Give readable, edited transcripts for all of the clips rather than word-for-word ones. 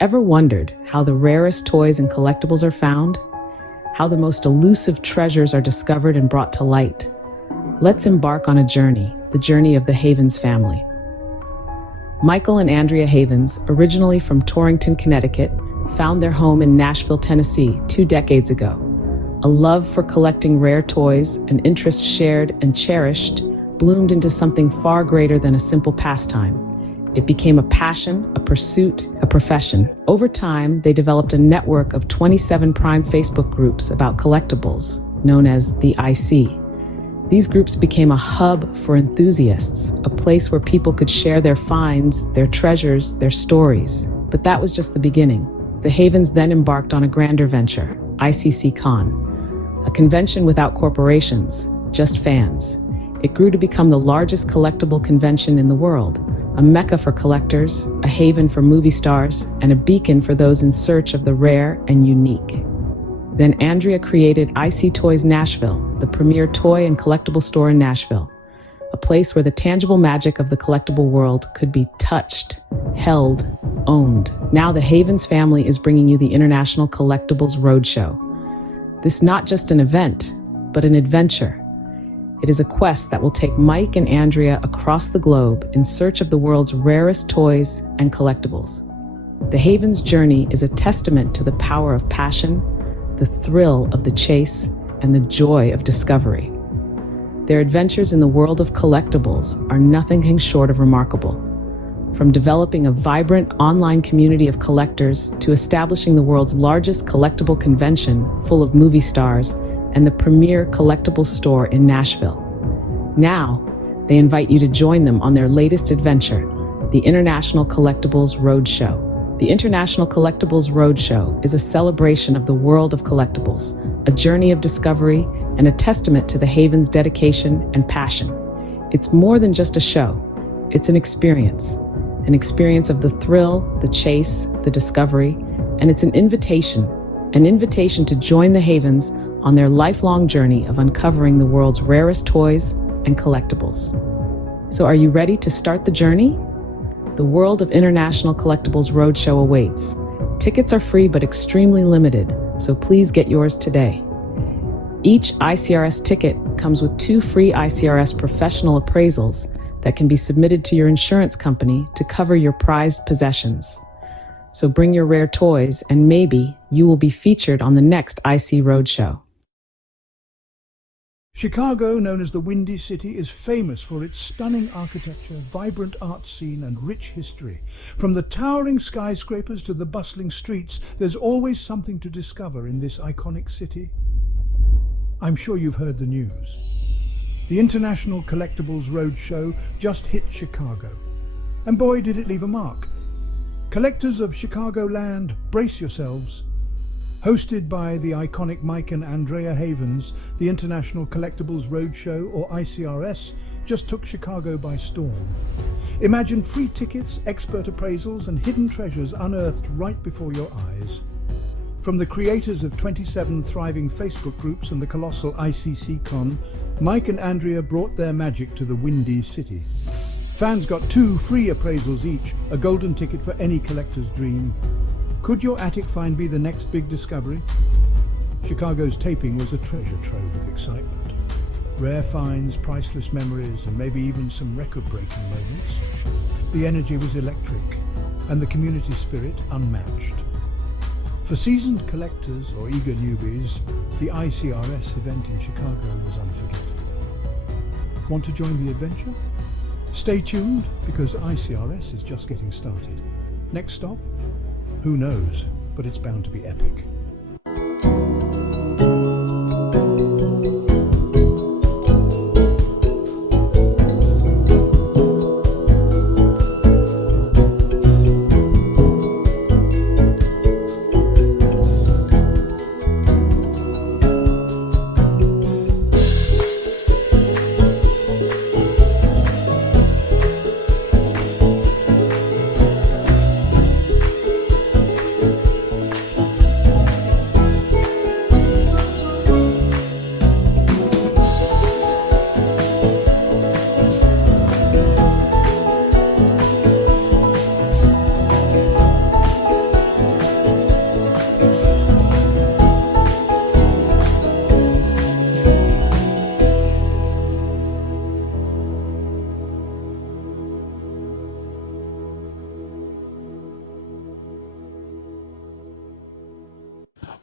Ever wondered how the rarest toys and collectibles are found? How the most elusive treasures are discovered and brought to light? Let's embark on a journey, the journey of the Havens family. Michael and Andrea Havens, originally from Torrington, Connecticut, found their home in Nashville, Tennessee, 2 decades ago. A love for collecting rare toys, an interest shared and cherished, bloomed into something far greater than a simple pastime. It became a passion, a pursuit, a profession. Over time, they developed a network of 27 prime Facebook groups about collectibles, known as the IC. These groups became a hub for enthusiasts, a place where people could share their finds, their treasures, their stories. But that was just the beginning. The Havens then embarked on a grander venture, ICCon, a convention without corporations, just fans. It grew to become the largest collectible convention in the world, a mecca for collectors, a haven for movie stars, and a beacon for those in search of the rare and unique. Then Andrea created IC Toys Nashville, the premier toy and collectible store in Nashville, a place where the tangible magic of the collectible world could be touched, held, owned. Now the Havens family is bringing you the International Collectibles Roadshow. This is not just an event, but an adventure. It is a quest that will take Mike and Andrea across the globe in search of the world's rarest toys and collectibles. The Havens' journey is a testament to the power of passion, the thrill of the chase, and the joy of discovery. Their adventures in the world of collectibles are nothing short of remarkable. From developing a vibrant online community of collectors to establishing the world's largest collectible convention full of movie stars and the premier collectibles store in Nashville. Now, they invite you to join them on their latest adventure, the International Collectibles Roadshow. The International Collectibles Roadshow is a celebration of the world of collectibles, a journey of discovery, and a testament to the Havens' dedication and passion. It's more than just a show. It's an experience of the thrill, the chase, the discovery, and it's an invitation to join the Havens on their lifelong journey of uncovering the world's rarest toys and collectibles. So are you ready to start the journey? The World of International Collectibles Roadshow awaits. Tickets are free but extremely limited, so please get yours today. Each ICRS ticket comes with 2 free ICRS professional appraisals that can be submitted to your insurance company to cover your prized possessions. So bring your rare toys and maybe you will be featured on the next IC Roadshow. Chicago, known as the Windy City, is famous for its stunning architecture, vibrant art scene, and rich history. From the towering skyscrapers to the bustling streets, there's always something to discover in this iconic city. I'm sure you've heard the news. The International Collectibles Roadshow just hit Chicago. And boy, did it leave a mark. Collectors of Chicagoland, brace yourselves. Hosted by the iconic Mike and Andrea Havens, the International Collectibles Roadshow, or ICRS, just took Chicago by storm. Imagine free tickets, expert appraisals, and hidden treasures unearthed right before your eyes. From the creators of 27 thriving Facebook groups and the colossal ICCCon, Mike and Andrea brought their magic to the Windy City. Fans got 2 free appraisals each, a golden ticket for any collector's dream. Could your attic find be the next big discovery? Chicago's taping was a treasure trove of excitement. Rare finds, priceless memories, and maybe even some record-breaking moments. The energy was electric, and the community spirit unmatched. For seasoned collectors or eager newbies, the ICRS event in Chicago was unforgettable. Want to join the adventure? Stay tuned, because ICRS is just getting started. Next stop? Who knows, but it's bound to be epic.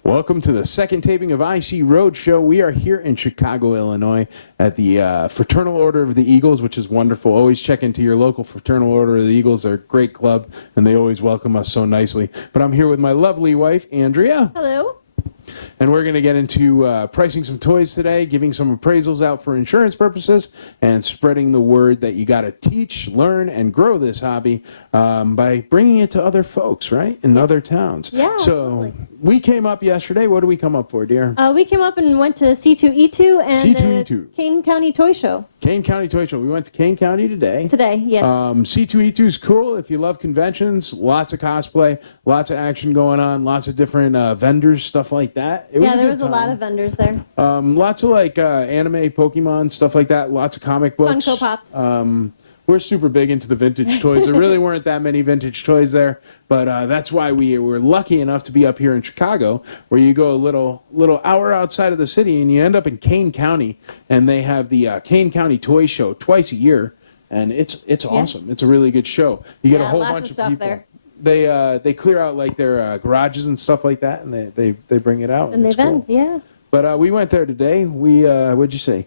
Welcome to the second taping of IC Roadshow. We are here in Chicago, Illinois at the Fraternal Order of the Eagles, which is wonderful. Always check into your local Fraternal Order of the Eagles. They're a great club, and they always welcome us so nicely. But I'm here with my lovely wife, Andrea. Hello. And we're going to get into pricing some toys today, giving some appraisals out for insurance purposes, and spreading the word that you got to teach, learn, and grow this hobby by bringing it to other folks, right, in other towns. Yeah, so absolutely. We came up yesterday. What did we come up for, dear? We came up and went to C2E2 and C2E2. the Kane County Toy Show. Kane County Toy Show. We went to Kane County today. Today, yes. C2E2 is cool if you love conventions. Lots of cosplay, lots of action going on, lots of different vendors, stuff like that. It was Yeah, there was good a lot time. of vendors there. Lots of like anime, Pokemon, stuff like that. Lots of comic books. Funko Pops. We're super big into the vintage toys. There really weren't that many vintage toys there, but that's why we were lucky enough to be up here in Chicago, where you go a little hour outside of the city and you end up in Kane County, and they have the Kane County Toy Show twice a year, and it's awesome. It's a really good show. You get a whole lots bunch of of stuff people. there. They clear out like their garages and stuff like that, and they bring it out. And they it's vend, cool. yeah. But we went there today. We what'd you say?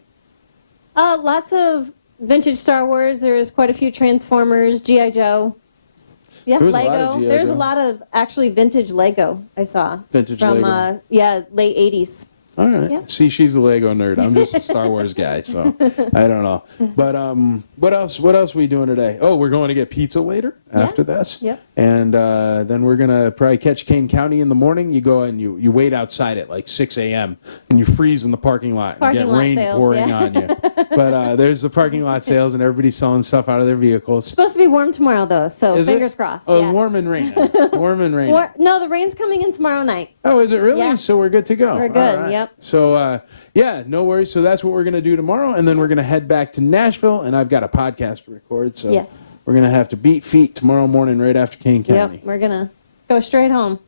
Lots of vintage Star Wars. There's quite a few Transformers, G.I. Joe. Yeah, There was a lot Lego. of G.I. There's Joe. a lot of actually vintage Lego I saw. Vintage from, Lego. late 80s. All right. Yeah. See, she's a Lego nerd. I'm just a Star Wars guy, so I don't know. But what else? What else are we doing today? Oh, we're going to get pizza later after this. Yep. And then we're gonna probably catch Kane County in the morning. You go and you wait outside at like 6 a.m. and you freeze in the parking lot and Parking get lot rain sales, pouring yeah. on you. But there's the parking lot sales and everybody's selling stuff out of their vehicles. Supposed to be warm tomorrow, though, so Is it? fingers crossed. Oh, yes. warm and rainy. Warm and rainy. No, the rain's coming in tomorrow night. Oh, is it really? Yeah. So we're good to go. We're All good, right. yep. So, yeah, no worries. So that's what we're going to do tomorrow. And then we're going to head back to Nashville. And I've got a podcast to record. So Yes. we're going to have to beat feet tomorrow morning right after Kane County. Yep, we're going to go straight home.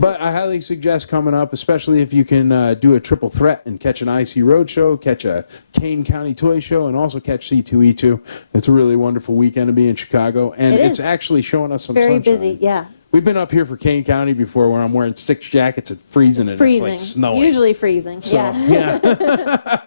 But I highly suggest coming up, especially if you can do a triple threat and catch an IC Roadshow, catch a Kane County Toy Show, and also catch C2E2. It's a really wonderful weekend to be in Chicago. And It it's is. actually showing us some Very sunshine. busy, yeah. We've been up here for Kane County before where I'm wearing 6 jackets and freezing It's and freezing. it's like snowing. Usually freezing. So, yeah.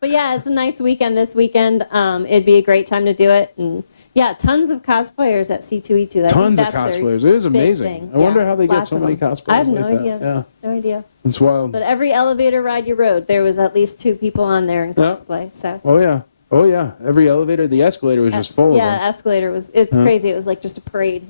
But yeah, it's a nice weekend this weekend. It'd be a great time to do it. And yeah, tons of cosplayers at C2E2. I think Tons of that's their cosplayers. It is big amazing. thing. I wonder Yeah, how they get lots so of many them. cosplayers. I have no like that. idea. Yeah, No idea. it's wild. But every elevator ride you rode, there was at least 2 people on there in Yeah. cosplay. So Oh yeah, oh yeah. Every elevator, the escalator was just full yeah, of them. escalator was. It's crazy. It was like just a parade,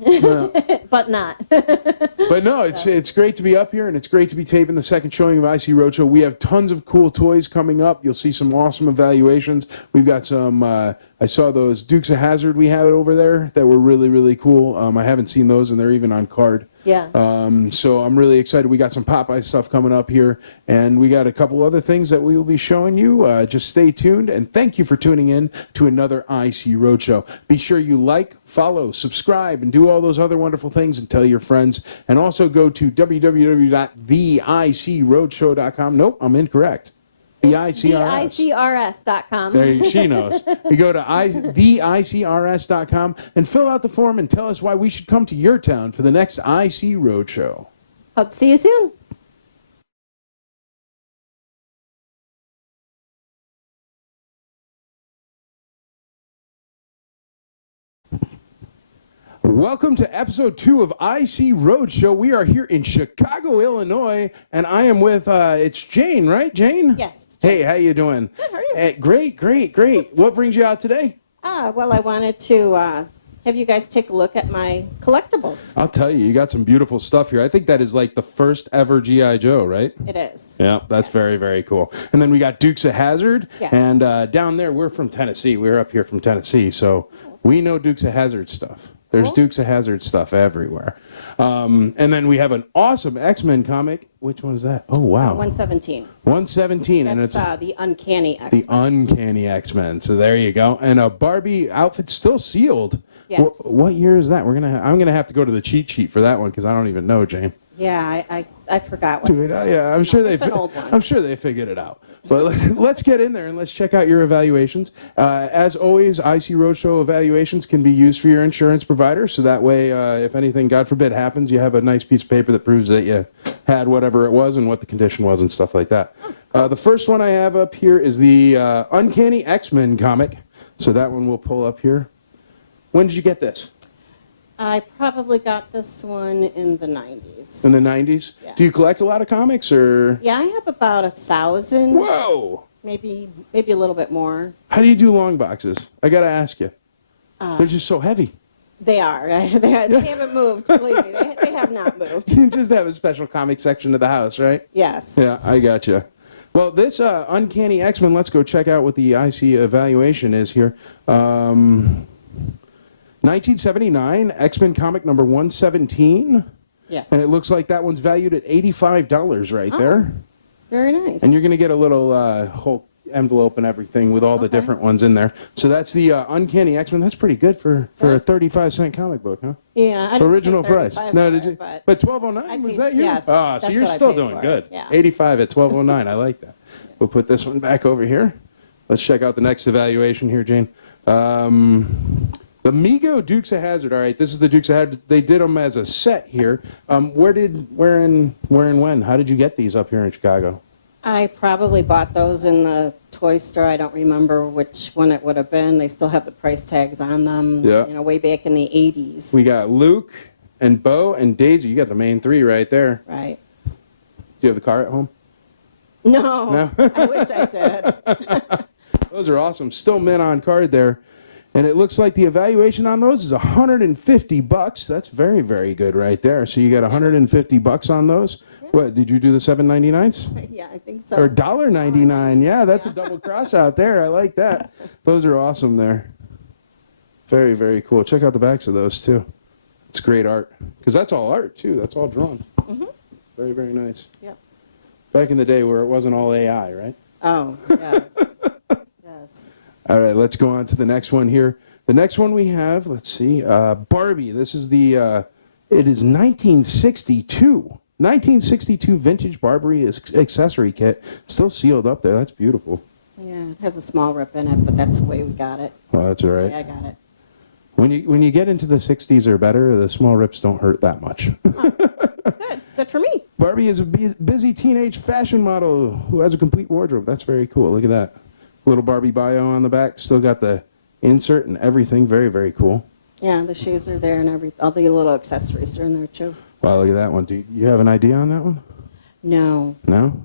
but not. But no, it's great to be up here, and it's great to be taping the second showing of IC Roadshow. We have tons of cool toys coming up. You'll see some awesome evaluations. We've got some. I saw those Dukes of Hazzard we have over there that were really really cool. I haven't seen those, and they're even on card. Yeah. So I'm really excited. We got some Popeye stuff coming up here, and we got a couple other things that we will be showing you. Just stay tuned, and thank you for tuning in to another IC Roadshow. Be sure you like, follow, subscribe, and do all those other wonderful things, and tell your friends. And also go to www.theicroadshow.com. Nope, I'm incorrect. The ICRS. ICRS.com. There, she knows. You go to theicrs.com and fill out the form and tell us why we should come to your town for the next IC Roadshow. Hope to see you soon. Welcome to episode 2 of IC Roadshow. We are here in Chicago, Illinois, and I am with, it's Jane, right? Jane? Yes, it's Jane. Hey, how you doing? Good, how are you? Great. What brings you out today? Well, I wanted to have you guys take a look at my collectibles. I'll tell you, you got some beautiful stuff here. I think that is like the first ever G.I. Joe, right? It is. Yeah, that's Yes. very, very cool. And then we got Dukes of Hazzard. Yes. And down there, we're from Tennessee. We're up here from Tennessee, so we know Dukes of Hazzard stuff. There's Cool. Dukes of Hazzard stuff everywhere. And then we have an awesome X-Men comic. Which one is that? Oh, wow. 117. 117. And That's it's the Uncanny X. the Uncanny X-Men. So there you go. And a Barbie outfit still sealed. Yes. What year is that? I'm gonna have to go to the cheat sheet for that one because I don't even know, Jane. Yeah, I forgot what. Dude, yeah, I'm sure It's an old one. I'm sure they figured it out. But let's get in there and let's check out your evaluations. As always, IC Roadshow evaluations can be used for your insurance provider, so that way, if anything, God forbid, happens, you have a nice piece of paper that proves that you had whatever it was and what the condition was and stuff like that. The first one I have up here is the Uncanny X-Men comic. So that one we'll pull up here. When did you get this? I probably got this one in the 90s. In the 90s? Yeah. Do you collect a lot of comics, or? Yeah, I have about 1,000. Whoa! Maybe a little bit more. How do you do long boxes? I gotta ask you. They're just so heavy. They are. They haven't moved, believe me. They have not moved. You just have a special comic section of the house, right? Yes. Yeah, I gotcha. Well, this Uncanny X-Men, let's go check out what the IC evaluation is here. 1979, X-Men comic number 117. Yes. And it looks like that one's valued at $85 right there. Very nice. And you're going to get a little whole envelope and everything with all the different ones in there. So that's the Uncanny X-Men. That's pretty good for a 35-cent comic book, huh? Yeah. I didn't Original pay price. 35 No, for did it, you? But But 1209 was that you? yes, Ah, so that's you're what I still paid doing for good. it, yeah. 85 at 1209. I like that. We'll put this one back over here. Let's check out the next evaluation here, Jane. The Mego Dukes of Hazzard. All right, this is the Dukes of Hazzard. They did them as a set here. Where and when? How did you get these up here in Chicago? I probably bought those in the toy store. I don't remember which one it would have been. They still have the price tags on them. Yeah. You know, way back in the 80s. We got Luke and Bo and Daisy. You got the main three right there. Right. Do you have the car at home? No. I wish I did. Those are awesome. Still mint on card there. And it looks like the evaluation on those is $150. That's very, very good right there. So you got $150 on those. Yeah. What, did you do the $7.99s? Yeah, I think so. Or $1.99. Yeah, that's a double cross out there. I like that. Those are awesome there. Very, very cool. Check out the backs of those too. It's great art. Because that's all art too. That's all drawn. Mm-hmm. Very, very nice. Yep. Back in the day where it wasn't all AI, right? Oh, yes. Yes. All right, let's go on to the next one here. The next one we have, let's see, Barbie. This is the, it is 1962. 1962 vintage Barbie accessory kit. Still sealed up there. That's beautiful. Yeah, it has a small rip in it, but that's the way we got it. Oh, that's all That's the right. way I got it. When you get into the 60s or better, the small rips don't hurt that much. Good. Good for me. Barbie is a busy teenage fashion model who has a complete wardrobe. That's very cool. Look at that. Little Barbie bio on the back. Still got the insert and everything. Very, very cool. Yeah, the shoes are there and all the little accessories are in there too. Wow, look at that one. Do you have an idea on that one? No. No?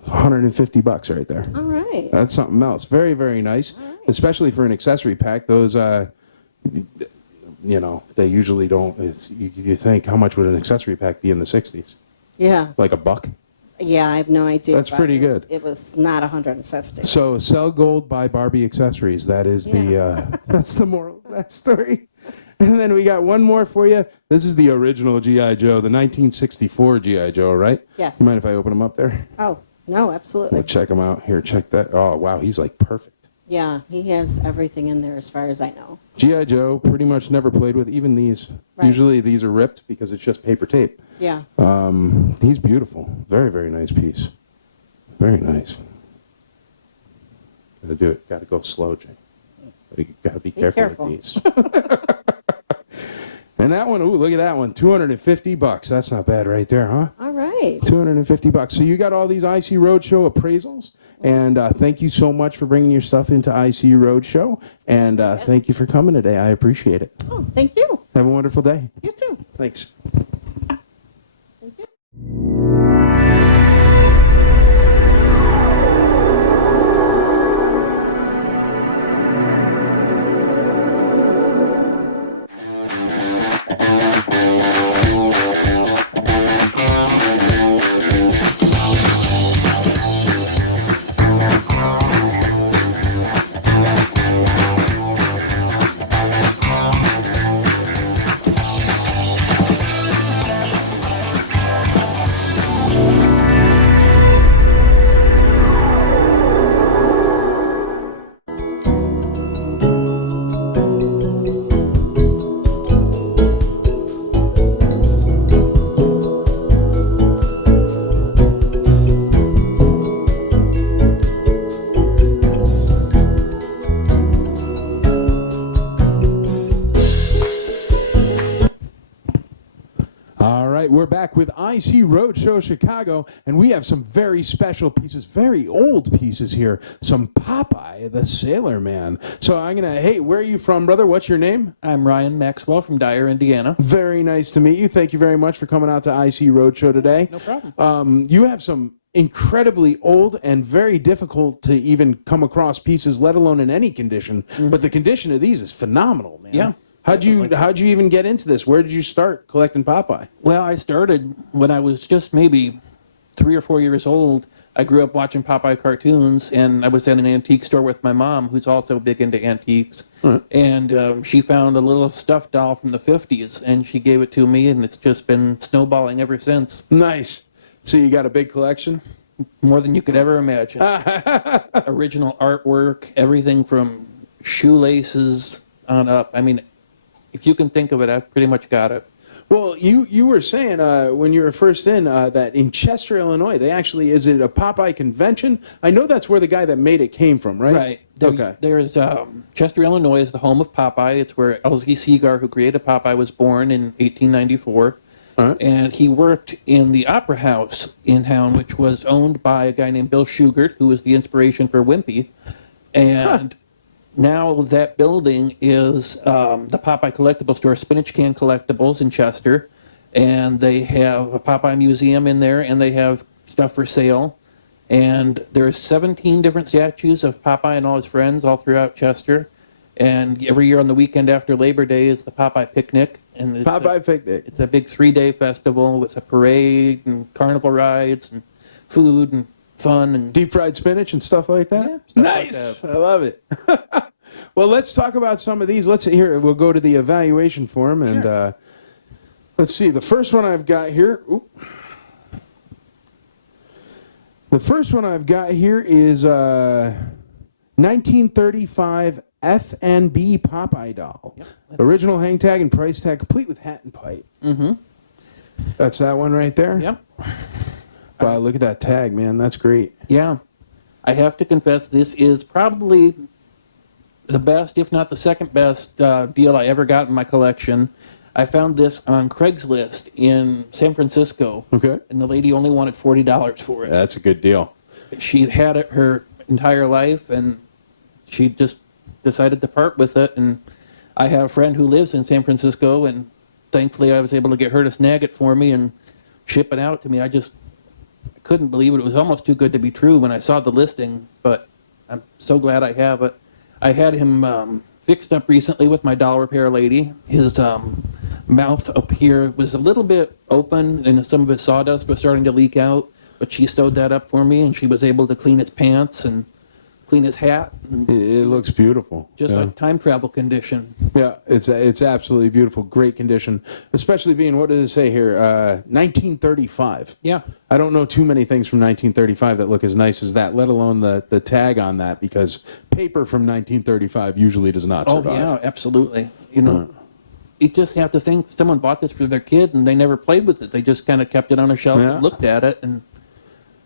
It's $150 right there. All right. That's something else. Very, very nice. All right. Especially for an accessory pack. Those, you know, they usually don't. You think, how much would an accessory pack be in the 60s? Yeah. Like $1? Yeah, I have no idea. That's but pretty good. It was not 150. So sell gold, buy Barbie accessories. That is the that's the moral of that story. And then we got one more for you. This is the original G.I. Joe, the 1964 G.I. Joe, right? Yes. You mind if I open them up there? Oh, no, absolutely. We'll check them out. Here, check that. Oh, wow, he's like perfect. Yeah, he has everything in there as far as I know. G.I. Joe, pretty much never played with, even these. Right. Usually these are ripped because it's just paper tape. Yeah. He's beautiful. Very, very nice piece. Very nice. Gotta do it. Gotta go slow, Jay. You gotta be careful with these. And that one, ooh, look at that one. $250. That's not bad right there, huh? All right. $250. So you got all these IC Roadshow appraisals. And thank you so much for bringing your stuff into IC Roadshow. And thank you for coming today. I appreciate it. Oh, thank you. Have a wonderful day. You too. Thanks. Thank you. back with IC Roadshow Chicago, and we have some very special pieces, very old pieces here. Some Popeye, the Sailor Man. So I'm going to, hey, where are you from, brother? What's your name? I'm Ryan Maxwell from Dyer, Indiana. Very nice to meet you. Thank you very much for coming out to IC Roadshow today. No problem. You have some incredibly old and very difficult to even come across pieces, let alone in any condition. But the condition of these is phenomenal, man. Yeah. How'd you even get into this? Where did you start collecting Popeye? Well, I started when I was just maybe 3 or 4 years old. I grew up watching Popeye cartoons, and I was at an antique store with my mom, who's also big into antiques. And she found a little stuffed doll from the 50s, and she gave it to me, and it's just been snowballing ever since. Nice. So you got a big collection? More than you could ever imagine. Original artwork, everything from shoelaces on up. I mean, if you can think of it, I've pretty much got it. Well, you were saying when you were first in that in Chester, Illinois, they actually, is it a Popeye convention? I know that's where the guy that made it came from, right? Right. Okay. There's Chester, Illinois is the home of Popeye. It's where L.Z. Segar, who created Popeye, was born in 1894. And he worked in the Opera House in town, which was owned by a guy named Bill Shugart, who was the inspiration for Wimpy. And now that building is the Popeye Collectible Store, Spinach Can Collectibles in Chester. And they have a Popeye museum in there, and they have stuff for sale. And there's 17 different statues of Popeye and all his friends all throughout Chester. And every year on the weekend after Labor Day is the Popeye Picnic. And it's Popeye Picnic. It's a big 3-day festival with a parade and carnival rides and food and fun and Deep fried spinach and stuff like that? Yeah, stuff like Nice. that. I love it. Well, let's talk about some of these. We'll go to the evaluation form, and let's see. The first one I've got here. The first one I've got here is 1935 F&B Popeye doll. Yep. Original hang tag and price tag, complete with hat and pipe. Mm-hmm. That's that one right there? Yep. Wow, look at that tag, man. That's great. Yeah. I have to confess, this is probably the best, if not the second best deal I ever got in my collection. I found this on Craigslist in San Francisco. Okay. And the lady only wanted $40 for it. That's a good deal. She'd had it her entire life, and she just decided to part with it. And I have a friend who lives in San Francisco, and thankfully I was able to get her to snag it for me and ship it out to me. I couldn't believe it. It was almost too good to be true when I saw the listing, but I'm so glad I have it. I had him fixed up recently with my doll repair lady. His mouth up here was a little bit open, and some of his sawdust was starting to leak out, but she sewed that up for me, and she was able to clean his pants and clean his hat. It looks beautiful. Just like time travel condition. Yeah, it's absolutely beautiful. Great condition, especially being, what did it say here? 1935. Yeah. I don't know too many things from 1935 that look as nice as that, let alone the tag on that, because paper from 1935 usually does not survive. Oh, yeah, absolutely. You know, you just have to think someone bought this for their kid and they never played with it. They just kind of kept it on a shelf and looked at it, and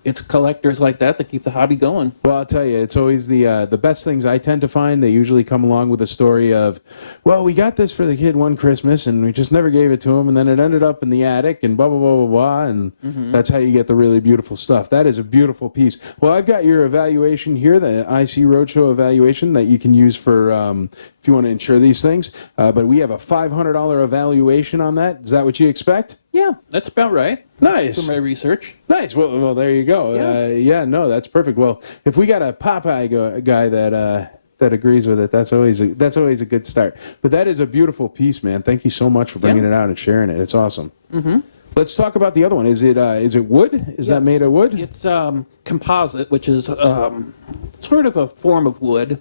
it's collectors like that that keep the hobby going. Well, I'll tell you, it's always the best things I tend to find. They usually come along with a story of, well, we got this for the kid one Christmas, and we just never gave it to him, and then it ended up in the attic, and blah, blah, blah, blah, blah, and that's how you get the really beautiful stuff. That is a beautiful piece. Well, I've got your evaluation here, the IC Roadshow evaluation that you can use for if you want to insure these things. But we have a $500 evaluation on that. Is that what you expect? Yeah, that's about right. Nice. For my research. Nice. Well, there you go. No, that's perfect. Well, if we got a Popeye guy that agrees with it, that's always a good start. But that is a beautiful piece, man. Thank you so much for bringing it out and sharing it. It's awesome. Mm-hmm. Let's talk about the other one. Is it wood? Is that made of wood? It's composite, which is sort of a form of wood.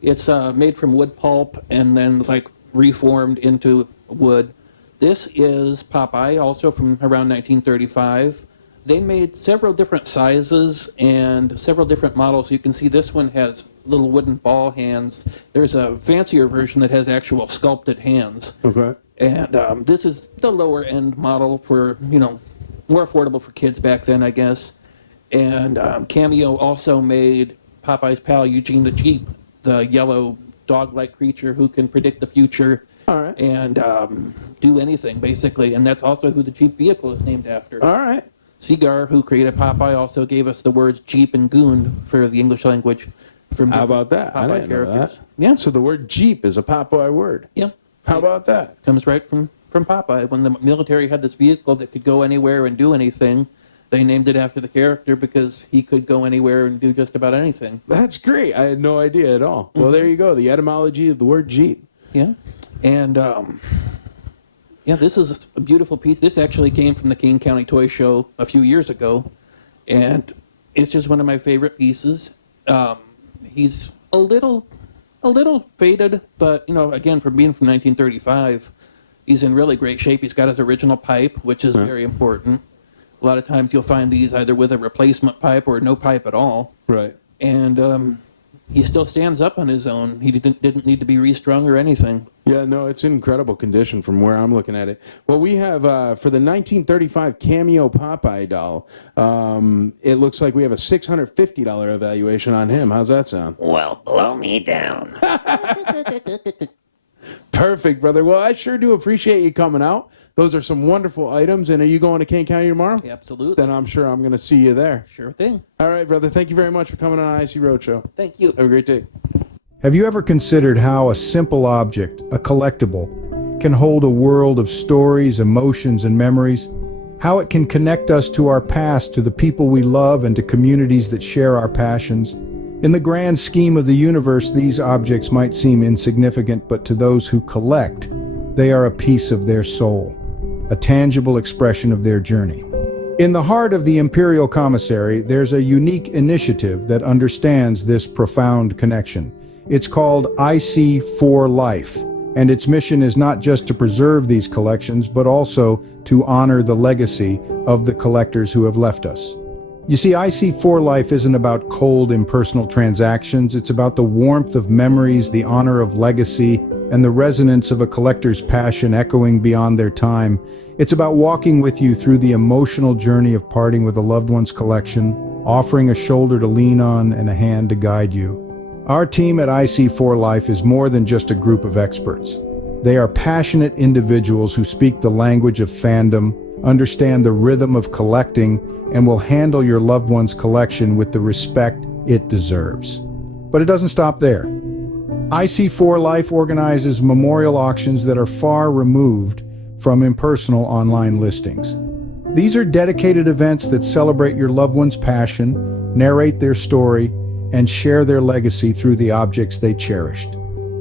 It's made from wood pulp and then like reformed into wood. This is Popeye, also from around 1935. They made several different sizes and several different models. You can see this one has little wooden ball hands. There's a fancier version that has actual sculpted hands. Okay. And this is the lower end model for, more affordable for kids back then, I guess. And Cameo also made Popeye's pal Eugene the Jeep, the yellow dog-like creature who can predict the future. All right. and do anything, basically. And that's also who the Jeep vehicle is named after. All right. Seagar, who created Popeye, also gave us the words Jeep and Goon for the English language. From How about that? I Popeye didn't know that. Yeah. So the word Jeep is a Popeye word. Yeah. How about that? Comes right from Popeye. When the military had this vehicle that could go anywhere and do anything, they named it after the character because he could go anywhere and do just about anything. That's great. I had no idea at all. Well, there you go. The etymology of the word Jeep. Yeah. And yeah, this is a beautiful piece. This actually came from the King County Toy Show a few years ago, and it's just one of my favorite pieces. He's a little faded, but again, for being from 1935, he's in really great shape. He's got his original pipe, which is very important. A lot of times you'll find these either with a replacement pipe or no pipe at all. Right. And he still stands up on his own. He didn't need to be restrung or anything. Yeah, no, it's in incredible condition from where I'm looking at it. Well, we have, for the 1935 Cameo Popeye doll, it looks like we have a $650 evaluation on him. How's that sound? Well, blow me down. Perfect, brother. Well, I sure do appreciate you coming out. Those are some wonderful items. And are you going to Kane County tomorrow? Absolutely. Then I'm sure I'm going to see you there. Sure thing. All right, brother. Thank you very much for coming on IC Roadshow. Thank you. Have a great day. Have you ever considered how a simple object, a collectible, can hold a world of stories, emotions, and memories? How it can connect us to our past, to the people we love, and to communities that share our passions? In the grand scheme of the universe, these objects might seem insignificant, but to those who collect, they are a piece of their soul, a tangible expression of their journey. In the heart of the Imperial Commissary, there's a unique initiative that understands this profound connection. It's called IC for Life, and its mission is not just to preserve these collections, but also to honor the legacy of the collectors who have left us. You see, IC for Life isn't about cold, impersonal transactions. It's about the warmth of memories, the honor of legacy, and the resonance of a collector's passion echoing beyond their time. It's about walking with you through the emotional journey of parting with a loved one's collection, offering a shoulder to lean on and a hand to guide you. Our team at IC for Life is more than just a group of experts. They are passionate individuals who speak the language of fandom, understand the rhythm of collecting, and will handle your loved one's collection with the respect it deserves. But it doesn't stop there. IC for Life organizes memorial auctions that are far removed from impersonal online listings. These are dedicated events that celebrate your loved one's passion, narrate their story, and share their legacy through the objects they cherished.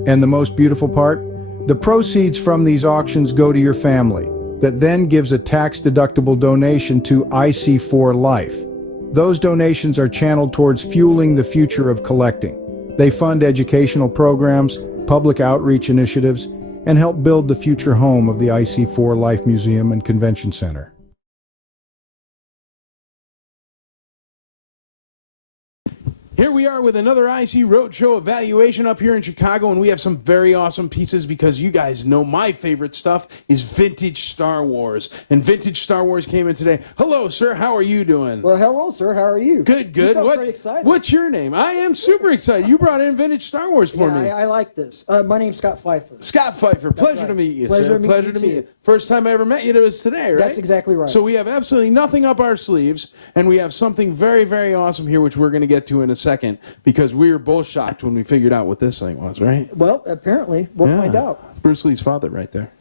And the most beautiful part? The proceeds from these auctions go to your family, that then gives a tax-deductible donation to IC for Life. Those donations are channeled towards fueling the future of collecting. They fund educational programs, public outreach initiatives, and help build the future home of the IC for Life Museum and Convention Center. Here we are with another IC Roadshow evaluation up here in Chicago, and we have some very awesome pieces because you guys know my favorite stuff is vintage Star Wars. And vintage Star Wars came in today. Hello, sir. How are you doing? Well, hello, sir. How are you? Good, good. You sound pretty excited. What's your name? I am super excited. You brought in vintage Star Wars for me. I like this. My name's Scott Pfeiffer. Scott Pfeiffer. Pleasure right. to meet you, Pleasure sir. to meet Pleasure you to meet too. you. First time I ever met you, it was today, right? That's exactly right. So we have absolutely nothing up our sleeves, and we have something very, very awesome here, which we're going to get to in a second, because we were both shocked when we figured out what this thing was, right? Well, apparently, we'll find out. Bruce Lee's father right there.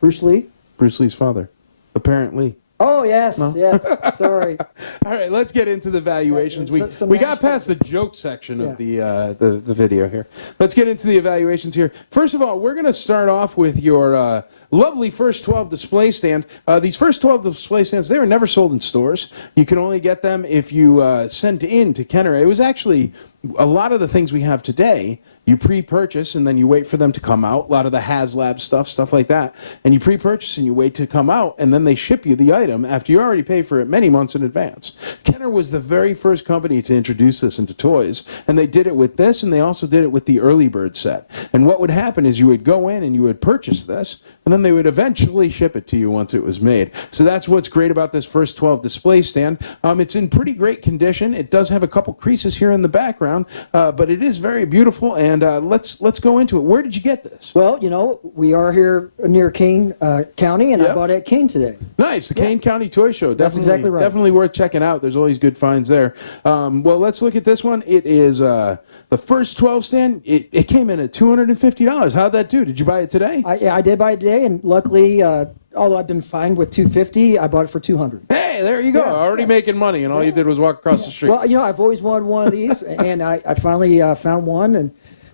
Bruce Lee? Bruce Lee's father. Apparently. Oh, yes, yes. Sorry. All right, let's get into the valuations. We got past the joke section of the video here. Let's get into the evaluations here. First of all, we're going to start off with your lovely first 12 display stand. These first 12 display stands, they were never sold in stores. You can only get them if you sent in to Kenner. It was actually a lot of the things we have today. You pre-purchase and then you wait for them to come out. A lot of the HasLab stuff like that. And you pre-purchase and you wait to come out, and then they ship you the item after you already paid for it many months in advance. Kenner was the very first company to introduce this into toys, and they did it with this, and they also did it with the Early Bird set. And what would happen is you would go in and you would purchase this, and then they would eventually ship it to you once it was made. So that's what's great about this first 12 display stand. It's in pretty great condition. It does have a couple creases here in the background, around, but it is very beautiful. And let's go into it. Where did you get this? Well, you know, we are here near Kane County, and I bought it at Kane today. Nice, the Kane County Toy Show. That's exactly right. Definitely worth checking out. There's always good finds there. Well, let's look at this one. It is the first 12 stand. It came in at $250. How'd that do? Did you buy it today? I did buy it today, and luckily, although I've been fined with $250, I bought it for $200. Hey, there you go. Already making money, and all you did was walk across the street. Well, you know, I've always wanted one of these, and I finally found one,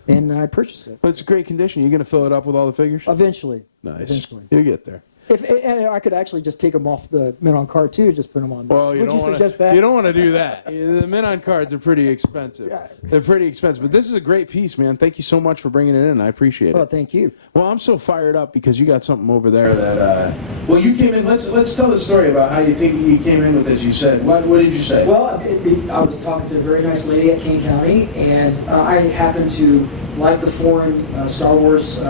and I purchased it. Well, it's a great condition. You going to fill it up with all the figures? Eventually. Nice. Eventually. You get there. And I could actually just take them off the mint on card too, just put them on. Well, Would you suggest that? You don't want to do that. The mint on cards are pretty expensive. Yeah. They're pretty expensive. But this is a great piece, man. Thank you so much for bringing it in. I appreciate it. Well, thank you. Well, I'm so fired up because you got something over there that. Well, you came in. Let's tell the story about how you think you came in with this. You said what did you say? Well, I was talking to a very nice lady at Kane County, and I happened to like the foreign Star Wars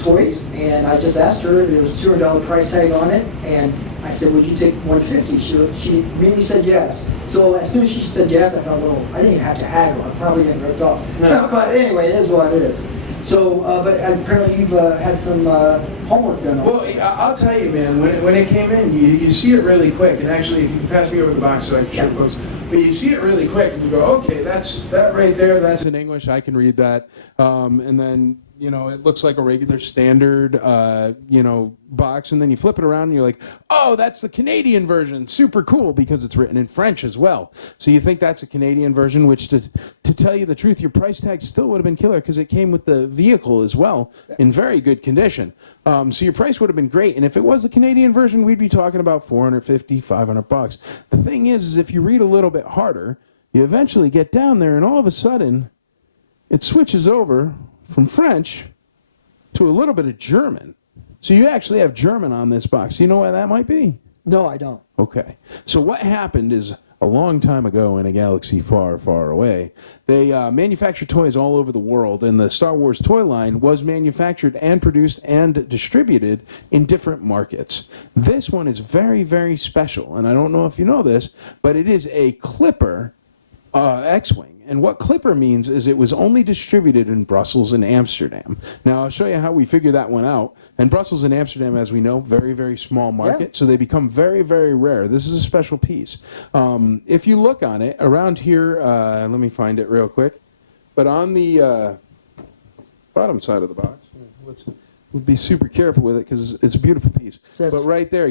toys, and I just asked her. There was a $200 price tag on it, and I said, "Would you take $150?" She immediately said yes. So as soon as she said yes, I thought, well, I didn't even have to haggle. I probably didn't ripped off. No. But anyway, it is what it is. So, but apparently you've had some homework done on it. Well, I'll tell you, man, when it came in, you see it really quick. And actually, if you can pass me over the box so I can show folks. But you see it really quick, and you go, okay, that right there, that's in English. I can read that. And then, you know, it looks like a regular standard, box. And then you flip it around, and you're like, oh, that's the Canadian version. Super cool, because it's written in French as well. So you think that's a Canadian version, which to tell you the truth, your price tag still would have been killer because it came with the vehicle as well in very good condition. So your price would have been great. And if it was the Canadian version, we'd be talking about $450, $500. The thing is if you read a little bit harder, you eventually get down there, and all of a sudden, it switches over from French to a little bit of German. So you actually have German on this box. Do you know why that might be? No, I don't. Okay. So what happened is a long time ago in a galaxy far, far away, they manufactured toys all over the world, and the Star Wars toy line was manufactured and produced and distributed in different markets. This one is very, very special, and I don't know if you know this, but it is a Clipper X-Wing. And what Clipper means is it was only distributed in Brussels and Amsterdam. Now, I'll show you how we figure that one out. And Brussels and Amsterdam, as we know, very, very small market, so they become very, very rare. This is a special piece. If you look on it, around here, let me find it real quick, but on the bottom side of the box, we'll be super careful with it because it's a beautiful piece. But right there,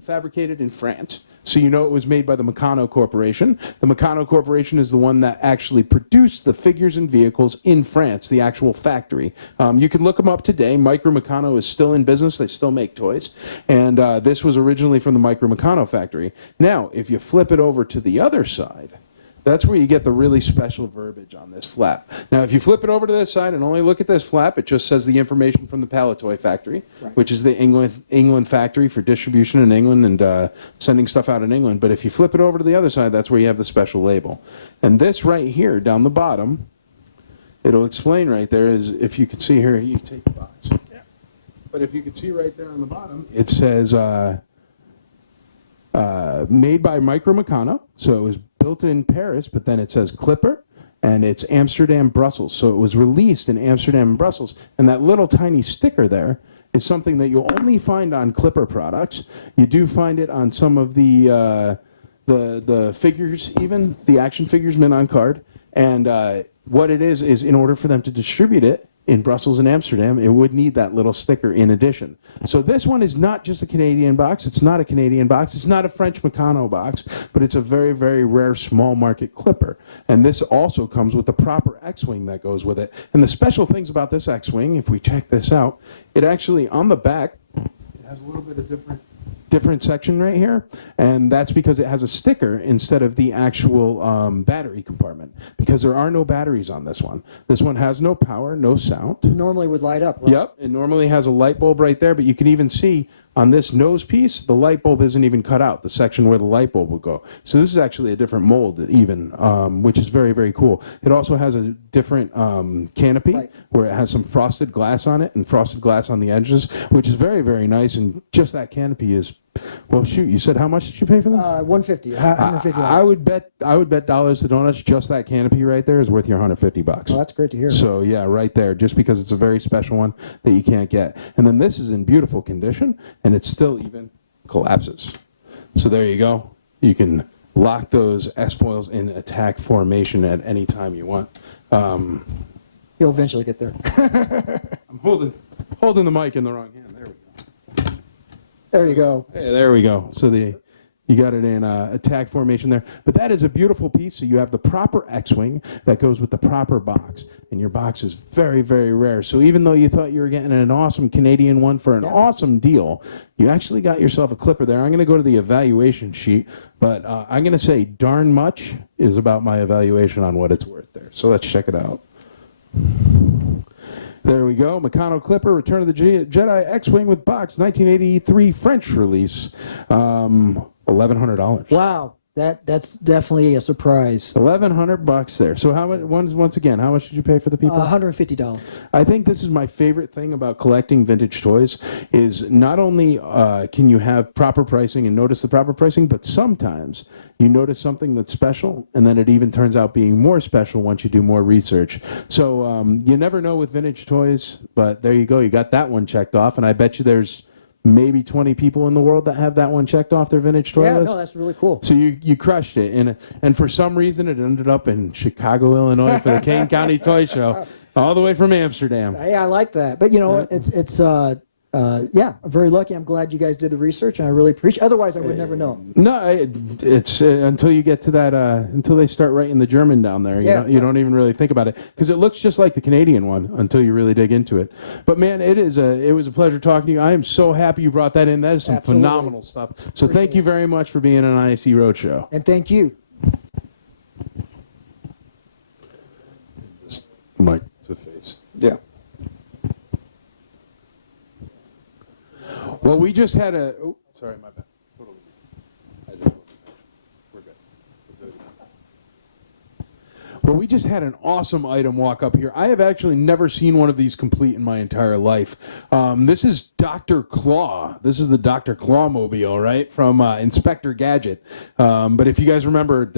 fabricated in France. So you know it was made by the Meccano Corporation. The Meccano Corporation is the one that actually produced the figures and vehicles in France, the actual factory. You can look them up today. Micro Meccano is still in business. They still make toys. And this was originally from the Micro Meccano factory. Now, if you flip it over to the other side, that's where you get the really special verbiage on this flap. Now, if you flip it over to this side and only look at this flap, it just says the information from the Palitoy factory, which is the England factory for distribution in England and sending stuff out in England. But if you flip it over to the other side, that's where you have the special label. And this right here down the bottom, it'll explain right there is, if you can see here, you take the box. Yeah. But if you can see right there on the bottom, it says made by Micro Meccano. So it was built in Paris, but then it says Clipper, and it's Amsterdam, Brussels. So it was released in Amsterdam and Brussels, and that little tiny sticker there is something that you'll only find on Clipper products. You do find it on some of the figures, even the action figures mint on card. And what it is in order for them to distribute it in Brussels and Amsterdam, it would need that little sticker in addition. So this one is not just a Canadian box. It's not a Canadian box. It's not a French Meccano box, but it's a very, very rare small market Clipper. And this also comes with the proper X-Wing that goes with it. And the special things about this X-Wing, if we check this out, it actually, on the back, it has a little bit of different section right here, and that's because it has a sticker instead of the actual battery compartment, because there are no batteries on this one. This one has no power, no sound. Normally would light up, right? Yep, it normally has a light bulb right there, but you can even see on this nose piece, the light bulb isn't even cut out, the section where the light bulb will go. So this is actually a different mold even, which is very, very cool. It also has a different canopy where it has some frosted glass on it and frosted glass on the edges, which is very, very nice, and just that canopy is Well, shoot, you said how much did you pay for this? $150. $150. I would bet dollars to donuts. Just that canopy right there is worth your $150. Well, that's great to hear. So yeah, right there, just because it's a very special one that you can't get. And then this is in beautiful condition, and it still even collapses. So there you go. You can lock those S-foils in attack formation at any time you want. You'll eventually get there. I'm holding the mic in the wrong hand. There we go. There you go. Hey, there we go. So you got it in attack formation there. But that is a beautiful piece. So you have the proper X-Wing that goes with the proper box. And your box is very, very rare. So even though you thought you were getting an awesome Canadian one for an awesome deal, you actually got yourself a clipper there. I'm going to go to the evaluation sheet. But I'm going to say darn much is about my evaluation on what it's worth there. So let's check it out. There we go. Meccano Clipper, Return of the Jedi X-Wing with box, 1983 French release. $1,100. Wow. That's definitely a surprise. $1,100 there. So how much? Once again, how much did you pay for the people? $150. I think this is my favorite thing about collecting vintage toys is not only can you have proper pricing and notice the proper pricing, but sometimes you notice something that's special, and then it even turns out being more special once you do more research. So you never know with vintage toys, but there you go. You got that one checked off, and I bet you there's maybe 20 people in the world that have that one checked off their vintage toy list. No, that's really cool. So you crushed it, and for some reason it ended up in Chicago, Illinois for the Kane County Toy Show, all the way from Amsterdam. Hey, I like that. But you know, it's I'm very lucky. I'm glad you guys did the research, and I really appreciate. Otherwise, I would never know. No, it's until you get to that until they start writing the German down there. You don't even really think about it because it looks just like the Canadian one until you really dig into it. But man, it was a pleasure talking to you. I am so happy you brought that in. That is some phenomenal stuff. So thank you very much for being on IC Roadshow. And thank you. Mike to face. Yeah. Well, we just had a. Oh, sorry, my bad. Totally. I just wasn't patient. We're good. Well, we just had an awesome item walk up here. I have actually never seen one of these complete in my entire life. This is Dr. Claw. This is the Dr. Claw mobile, right, from Inspector Gadget. But if you guys remember,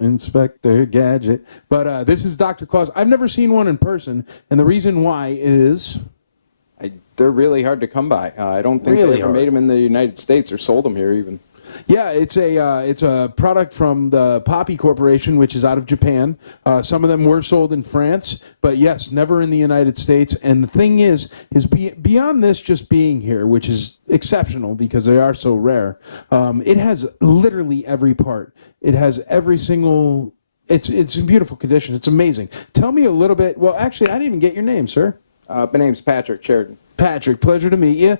Inspector Gadget. But this is Dr. Claw's. I've never seen one in person, and the reason why is. They're really hard to come by. I don't think they ever made them in the United States or sold them here even. Yeah, it's a product from the Popeye Corporation, which is out of Japan. Some of them were sold in France, but yes, never in the United States. And the thing is beyond this just being here, which is exceptional because they are so rare, it has literally every part. It has every single... It's in beautiful condition. It's amazing. Tell me a little bit... Well, actually, I didn't even get your name, sir. My name's Patrick Sheridan. Patrick, pleasure to meet you.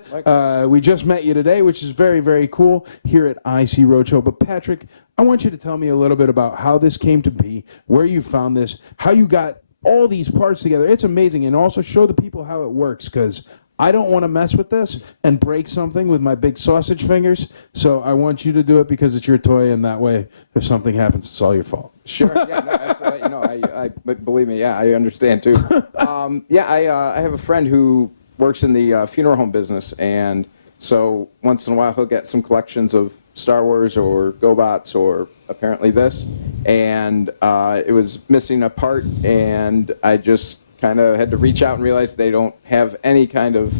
We just met you today, which is very, very cool here at IC Roadshow. But Patrick, I want you to tell me a little bit about how this came to be, where you found this, how you got all these parts together. It's amazing. And also show the people how it works, because I don't want to mess with this and break something with my big sausage fingers. So I want you to do it because it's your toy, and that way, if something happens, it's all your fault. Sure. Yeah, no, absolutely. I believe me. Yeah, I understand too. I have a friend who works in the funeral home business, and so once in a while he'll get some collections of Star Wars or GoBots or apparently this, and it was missing a part, and I just kind of had to reach out and realize they don't have any kind of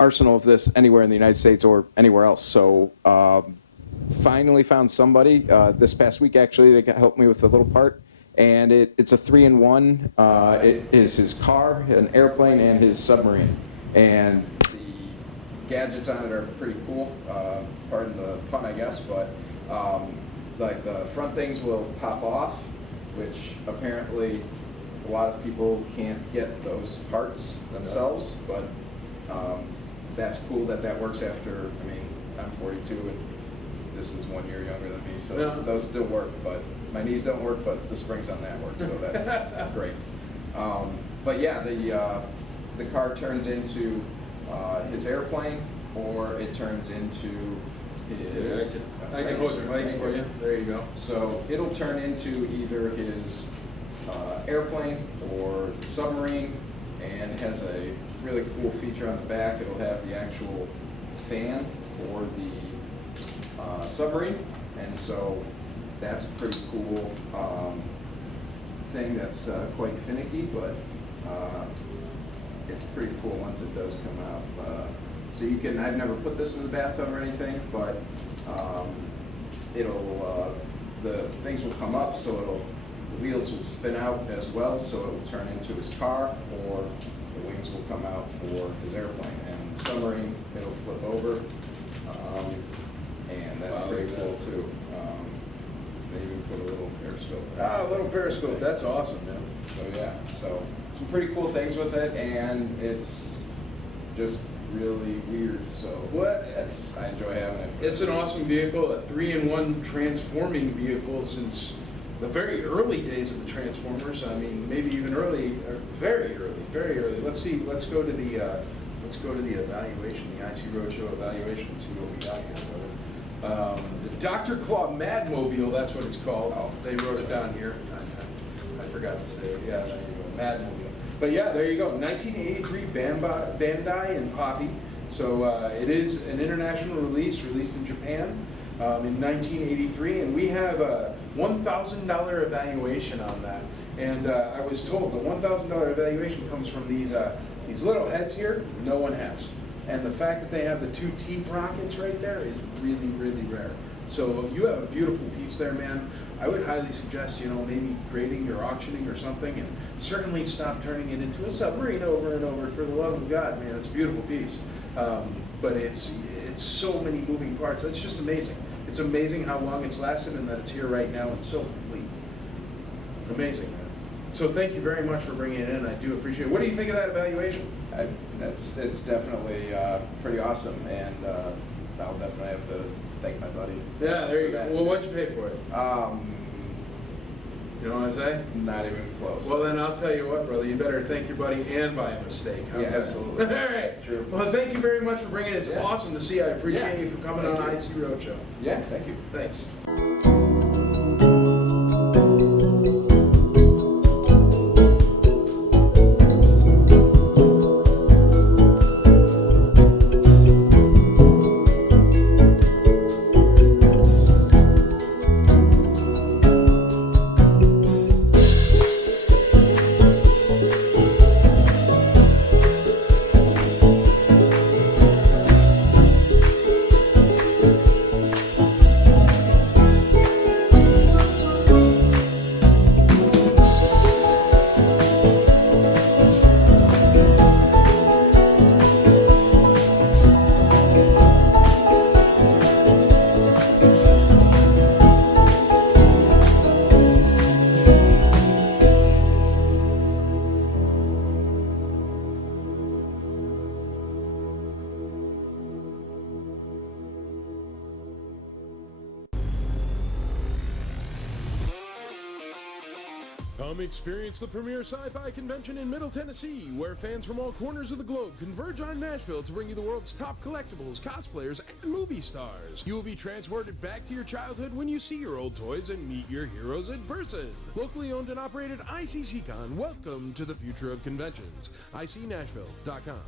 arsenal of this anywhere in the United States or anywhere else. So finally found somebody this past week actually that helped me with a little part. And it's a 3-in-1. It is his car, an airplane, and his submarine. And the gadgets on it are pretty cool. Pardon the pun, I guess, but like the front things will pop off, which apparently a lot of people can't get those parts themselves. But that's cool that works after. I mean, I'm 42 and this is 1 year younger than me, so those still work. But my knees don't work, but the springs on that work, so that's great. But yeah, the car turns into his airplane, or it turns into his... I can hold your mic for you. There you go. So it'll turn into either his airplane or submarine, and it has a really cool feature on the back. It'll have the actual fan for the submarine, and so that's a pretty cool thing that's quite finicky, but it's pretty cool once it does come out. So you can, I've never put this in the bathtub or anything, but it'll, the things will come up, so the wheels will spin out as well, so it will turn into his car, or the wings will come out for his airplane. And submarine, it'll flip over, and that's pretty cool too. They even put a little periscope. Ah, a little periscope. That's awesome, man. So yeah, so some pretty cool things with it, and it's just really weird. So I enjoy having it. It's an awesome vehicle, a 3-in-1 transforming vehicle since the very early days of the Transformers. I mean, maybe even early, or very early. Let's see. Let's go to the evaluation, the IC Roadshow evaluation, and see what we got here, brother. The Dr. Claw Madmobile, that's what it's called. Oh, they wrote it down here. I forgot to say it. Yeah, there you go, Madmobile. But yeah, there you go, 1983 Bandai and Poppy. So it is an international released in Japan in 1983, and we have a $1,000 evaluation on that. And I was told the $1,000 evaluation comes from these little heads here, no one has. And the fact that they have the 2 teeth rockets right there is really, really rare. So you have a beautiful piece there, man. I would highly suggest, maybe grading or auctioning or something, and certainly stop turning it into a submarine over and over. For the love of God, man, it's a beautiful piece. But it's so many moving parts. It's just amazing. It's amazing how long it's lasted and that it's here right now and so complete. Amazing, man. So thank you very much for bringing it in. I do appreciate it. What do you think of that evaluation? It's definitely pretty awesome, and I'll definitely have to thank my buddy. Yeah, there you go. Well, what'd you pay for it? You know what I say? Not even close. Well, then I'll tell you what, brother. You better thank your buddy and buy him a steak. How's yeah, that? absolutely. All right. True. Well, thank you very much for bringing it. It's Yeah. awesome to see. I appreciate Yeah. you for coming Thank on you. IC Roadshow. Yeah, thank you. Thanks. Come experience the premier sci-fi convention in Middle Tennessee, where fans from all corners of the globe converge on Nashville to bring you the world's top collectibles, cosplayers, and movie stars. You will be transported back to your childhood when you see your old toys and meet your heroes in person. Locally owned and operated ICCCon, welcome to the future of conventions. ICNashville.com.